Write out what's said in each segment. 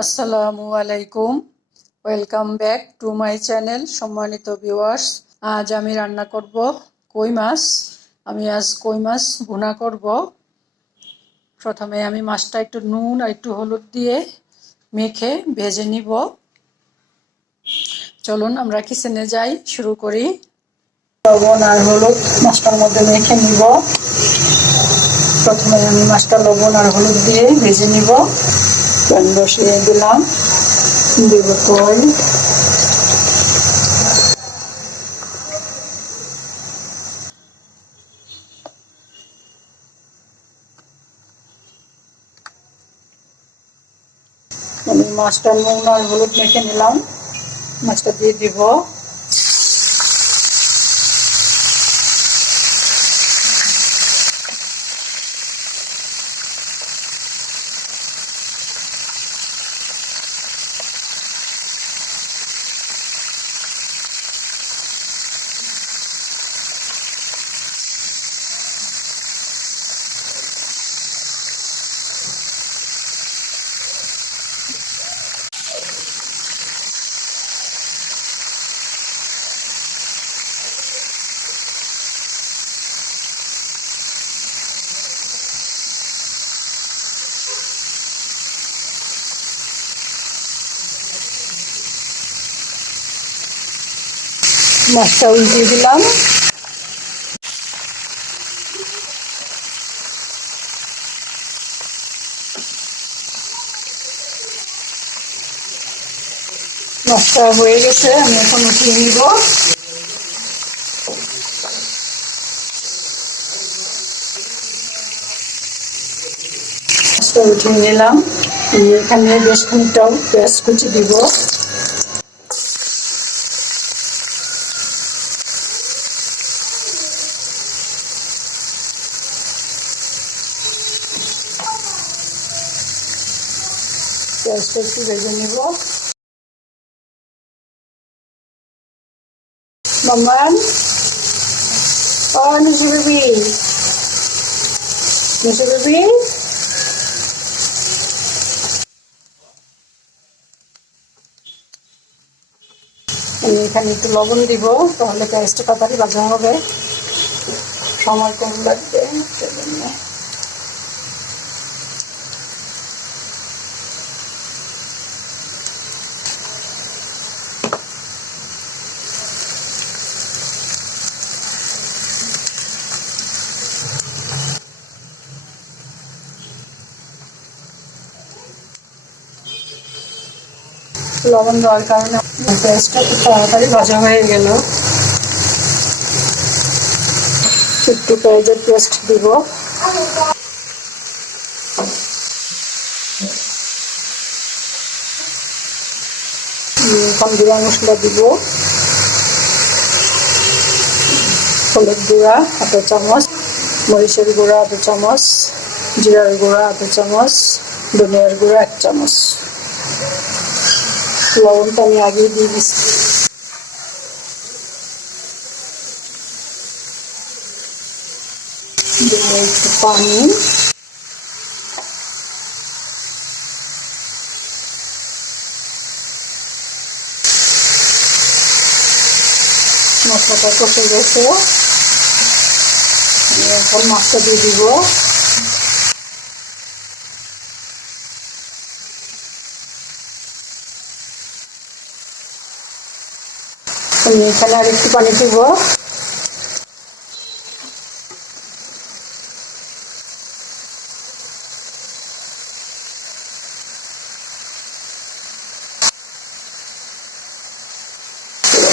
আসসালামু আলাইকুম। Welcome back to my channel. সম্মানিত ভিউয়ার্স, আজ আমি রান্না করব কই মাছ। আমি আজ কই মাছ ভুনা করব। প্রথমে আমি মাছটা একটু নুন আর একটু হলুদ দিয়ে মেখে ভেজে নিব। চলুন আমরা কিচেনে যাই, শুরু করি। লবণ আর হলুদ মাছটার মধ্যে মেখে নিব। প্রথমে আমি মাছটা লবণ আর হলুদ দিয়ে ভেজে নিব। প্যান বসিয়ে দিলাম, দিব কই। আমি মাছটা নুন আর হলুদ মেখে নিলাম, মাছটা দিয়ে দিব। মাছটা উল্টিয়ে দিলাম। মাছটা হয়ে গেছে, আমি এখন উঠিয়ে নিব। মাছটা উঠিয়ে নিলাম। এখানে বেশ খানিকটাও পেঁয়াজ কুচি দিব। পেঁয়াজটা একটু ভেজে নিব। মাম্মান, ও নিশি বেবি, নিশি বেবি, আমি এখানে একটু লবণ দিব, তাহলে পেঁয়াজটা তাড়াতাড়ি ভাজা হবে, সময় কম লাগবে সেজন্য। লবণ দেওয়ার কারণে পেঁয়াজটা খুব তাড়াতাড়ি ভাজা হয়ে গেল। একটু পেঁয়াজের পেস্ট দিব। এখন জিরা মশলা দিব, হলুদ গুঁড়া আধা চামচ, মরিচের গুঁড়া আধা চামচ, জিরার গুঁড়া আধা চামচ, ধনিয়ার গুঁড়া 1 চামচ। লবণটা আমি আগেই দিয়ে দিচ্ছি। একটু পানি, মশলাটা কষে গেছে, এখন মাছটা দিয়ে দিব। আমি এখানে আর একটু পানি দিব।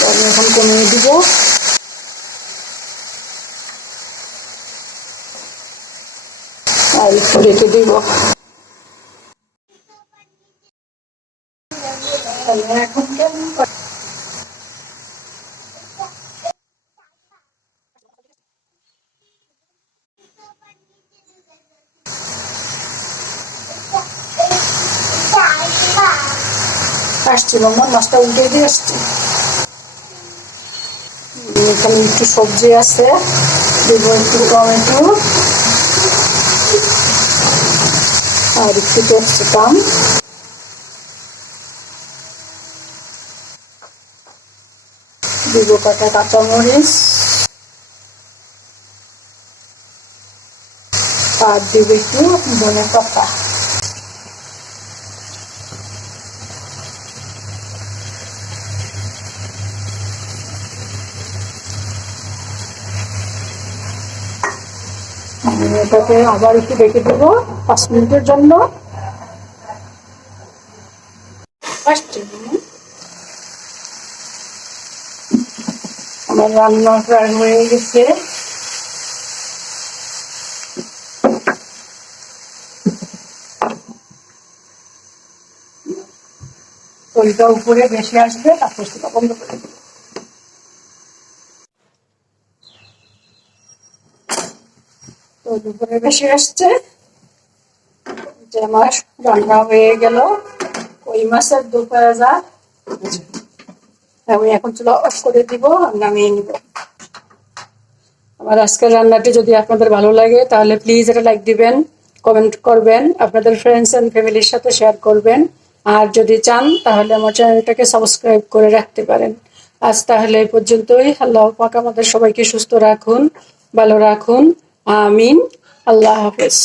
আমি এখন কমিয়ে দিব। আর একটু রেখে দিব। এখন আসছি মাম্মা, মাছটা উল্টে দিয়ে আসছি। এখানে একটু সবজি আছে, দিব একটু টমেটো আর একটু ক্যাপসিকাম। দিব কটা কাঁচামরিচ, আর দিব একটু ধনে পাতা। এটাকে আবার একটু রেখে দেবো 5 মিনিটের জন্য। আমার রান্না প্রায় হয়ে গেছে। তরিটা উপরে বেশি আসবে, তারপর সেটা বন্ধ করে দেবো। উপরে বেশি আসছে, যে আমার রান্না হয়ে গেল কই মাছের দু পেঁয়াজা। আমি এখন চুলা অফ করে দিব, নামিয়ে নিব। আমার আজকের রান্নাটি যদি আপনাদের ভালো লাগে তাহলে প্লিজ এটা লাইক দিবেন, কমেন্ট করবেন, আপনাদের ফ্রেন্ডস এন্ড ফ্যামিলির সাথে শেয়ার করবেন। আর যদি চান তাহলে আমার চ্যানেলটাকে সাবস্ক্রাইব করে রাখতে পারেন। আজ তাহলে এই পর্যন্তই। আল্লাহ পাক আমাদের সবাইকে সুস্থ রাখুন, ভালো রাখুন, আমিন। আল্লাহ হাফেজ।